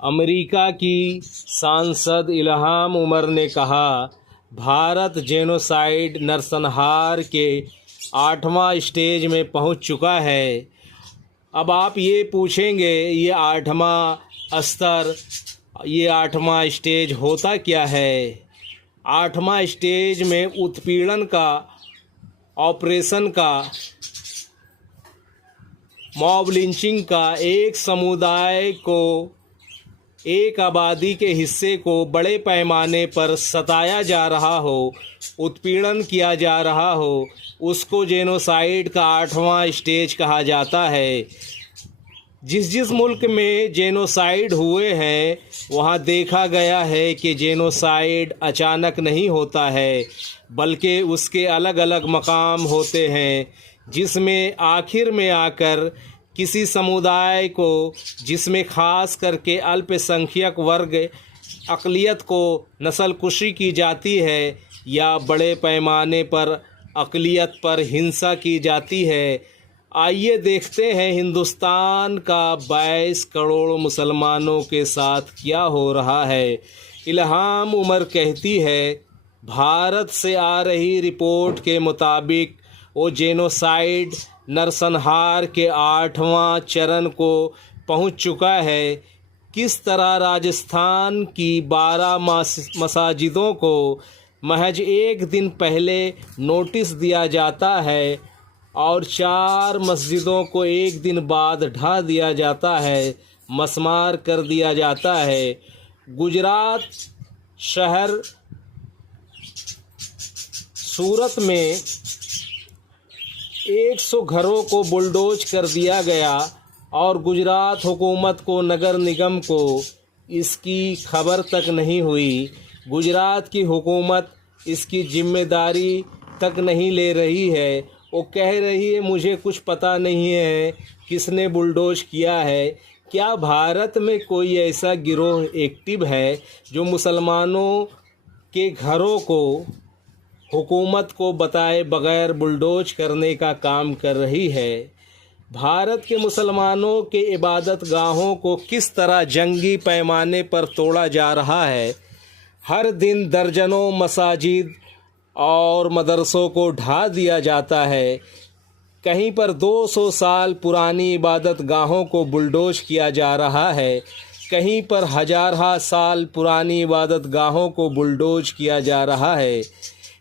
America की सांसद इल्हाम उमर ने कहा, भारत जेनोसाइड नरसंहार के 8वां स्टेज में पहुंच चुका है। अब आप ये पूछेंगे, ये 8वां स्तर, ये 8वां स्टेज होता क्या है? 8वां स्टेज में उत्पीड़न का, ऑपरेशन का, मॉब लिंचिंग का, एक समुदाय को, एक आबादी के हिस्से को बड़े पैमाने पर सताया जा रहा हो, उत्पीड़न किया जा रहा हो, उसको जेनोसाइड का 8वां स्टेज कहा जाता है। जिस मुल्क में जेनोसाइड हुए हैं वहाँ देखा गया है कि जेनोसाइड अचानक नहीं होता है, बल्कि उसके अलग अलग मकाम होते हैं, जिसमें आखिर में आकर किसी समुदाय को, जिसमें ख़ास करके अल्पसंख्यक वर्ग, अक़लियत को नस्लकुशी की जाती है या बड़े पैमाने पर अक़लियत पर हिंसा की जाती है। आइए देखते हैं हिंदुस्तान का 22 करोड़ मुसलमानों के साथ क्या हो रहा है। इल्हाम उमर कहती है, भारत से आ रही रिपोर्ट के मुताबिक वो जेनोसाइड नरसंहार के 8वां चरण को पहुंच चुका है। किस तरह राजस्थान की 12 मसाजिदों को महज एक दिन पहले नोटिस दिया जाता है और 4 मस्जिदों को एक दिन बाद ढा दिया जाता है, मसमार कर दिया जाता है। गुजरात शहर सूरत में 100 घरों को बुलडोज कर दिया गया और गुजरात हुकूमत को, नगर निगम को इसकी खबर तक नहीं हुई। गुजरात की हुकूमत इसकी जिम्मेदारी तक नहीं ले रही है। वो कह रही है, मुझे कुछ पता नहीं है किसने बुलडोज किया है। क्या भारत में कोई ऐसा गिरोह एक्टिव है जो मुसलमानों के घरों को हुकूमत को बताए बगैर बुलडोज करने का काम कर रही है? भारत के मुसलमानों के इबादत गाहों को किस तरह जंगी पैमाने पर तोड़ा जा रहा है। हर दिन दर्जनों मसाजिद और मदरसों को ढा दिया जाता है। कहीं पर 200 साल पुरानी इबादत गाहों को बुलडोज किया जा रहा है, कहीं पर हज़ार साल पुरानी इबादत गाहों को बुलडोज किया जा रहा है।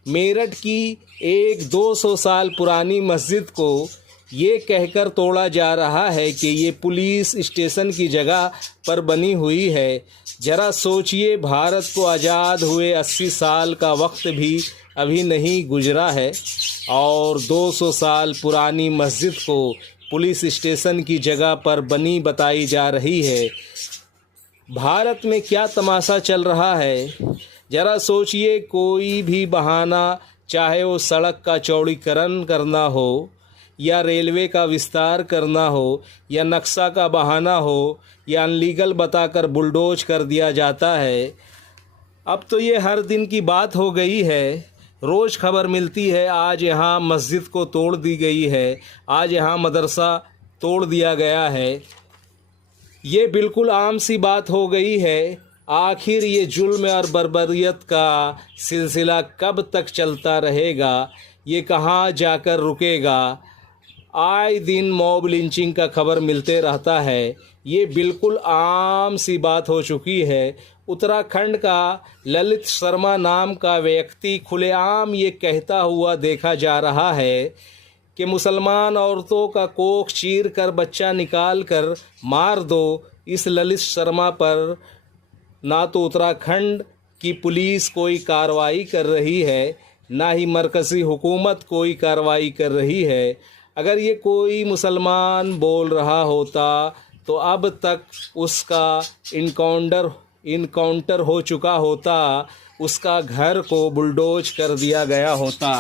मेरठ की एक 200 साल पुरानी मस्जिद को ये कहकर तोड़ा जा रहा है कि ये पुलिस स्टेशन की जगह पर बनी हुई है। ज़रा सोचिए, भारत को आज़ाद हुए 80 साल का वक्त भी अभी नहीं गुजरा है और 200 साल पुरानी मस्जिद को पुलिस स्टेशन की जगह पर बनी बताई जा रही है। भारत में क्या तमाशा चल रहा है? ज़रा सोचिए, कोई भी बहाना, चाहे वो सड़क का चौड़ीकरण करना हो या रेलवे का विस्तार करना हो या नक्शा का बहाना हो या अनलीगल बताकर बुलडोज कर दिया जाता है। अब तो ये हर दिन की बात हो गई है। रोज़ खबर मिलती है, आज यहाँ मस्जिद को तोड़ दी गई है, आज यहाँ मदरसा तोड़ दिया गया है। ये बिल्कुल आम सी बात हो गई है। आखिर ये जुल्म और बर्बरियत का सिलसिला कब तक चलता रहेगा? ये कहाँ जाकर रुकेगा? आए दिन मॉब लिंचिंग का खबर मिलते रहता है। ये बिल्कुल आम सी बात हो चुकी है। उत्तराखंड का ललित शर्मा नाम का व्यक्ति खुलेआम ये कहता हुआ देखा जा रहा है कि मुसलमान औरतों का कोख चीर कर बच्चा निकाल कर मार दो। इस ललित शर्मा पर ना तो उत्तराखंड की पुलिस कोई कार्रवाई कर रही है, ना ही मरकज़ी हुकूमत कोई कार्रवाई कर रही है। अगर ये कोई मुसलमान बोल रहा होता तो अब तक उसका इनकाउंटर हो चुका होता, उसका घर को बुलडोज कर दिया गया होता।